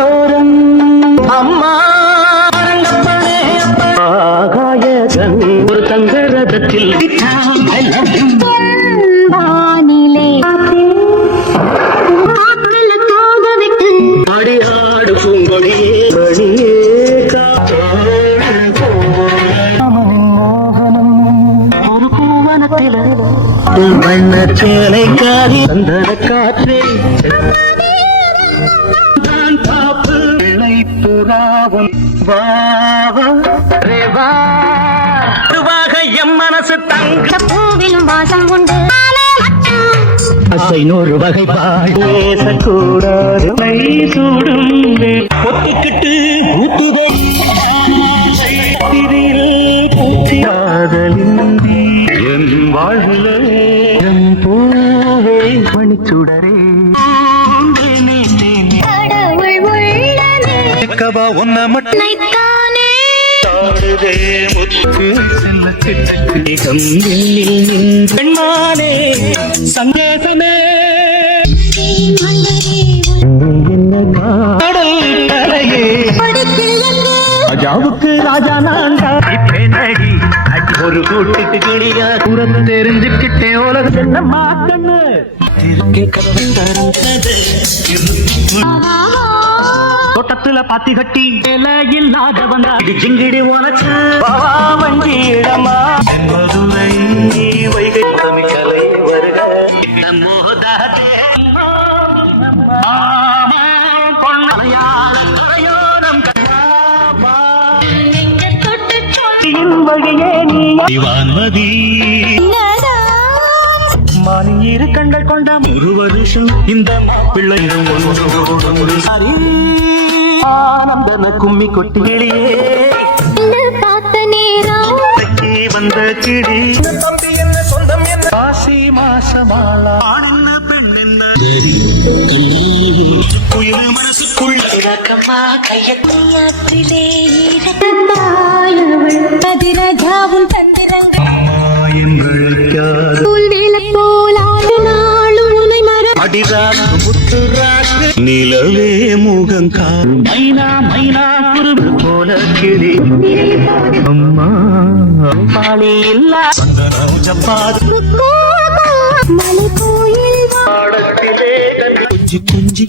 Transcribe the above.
கடலோரம் அம்மா ஆகாயகன் ஒரு தங்க ரதத்தில் அடியாடு பூங்கொடியே மணியே மோகனம் ஒரு பூவனத்தில வண்ண சேலை காரி சந்தன காற்றே நான் பாப்பு புறாவும் எம் மனசு தங்க பூவிலும் வாசம் உண்டு நூறு வகை பேசக்கூடாது சூடும் ஒத்துக்கிட்டு ஊத்துதை என் வாழ்விலே என் பூவே மணிச்சுடரே ஒன்ன மட்டும் பெண்மானே சங்கேசமே ராஜாவுக்கு ராஜா நான்டா ஒரு கூட்டுக்கு கிளியா குரந்து தெரிஞ்சுக்கிட்டே உலக என்ன மாட்டன்னு தோட்டத்துல பாத்தி கட்டி இல்லாத வந்தா ஜிங்கிடி வஞ்சிடமா மதுரை வைகை தமிழலை வருக வழியே நீவான்மதி இரு கண்கள் கொண்ட ஒரு வருஷம் இந்த பிள்ளையும் ஆனந்தன கும்மி கொட்டிகளியே பார்த்த நேரம் வந்த கிடி தம்பி என்ன சொந்தம் என்ன காசி மாசமாளா என்ன பெண் என்ன புயல் மனசுக்குள் இறக்கமா கையிலே பதிரஜாவும் தந்திரங்கள் நிலவே முகங்கால் மைனா மைனா குருவு போல கிளி அம்மா பாலி இல்ல மலை கோயில் கொஞ்சி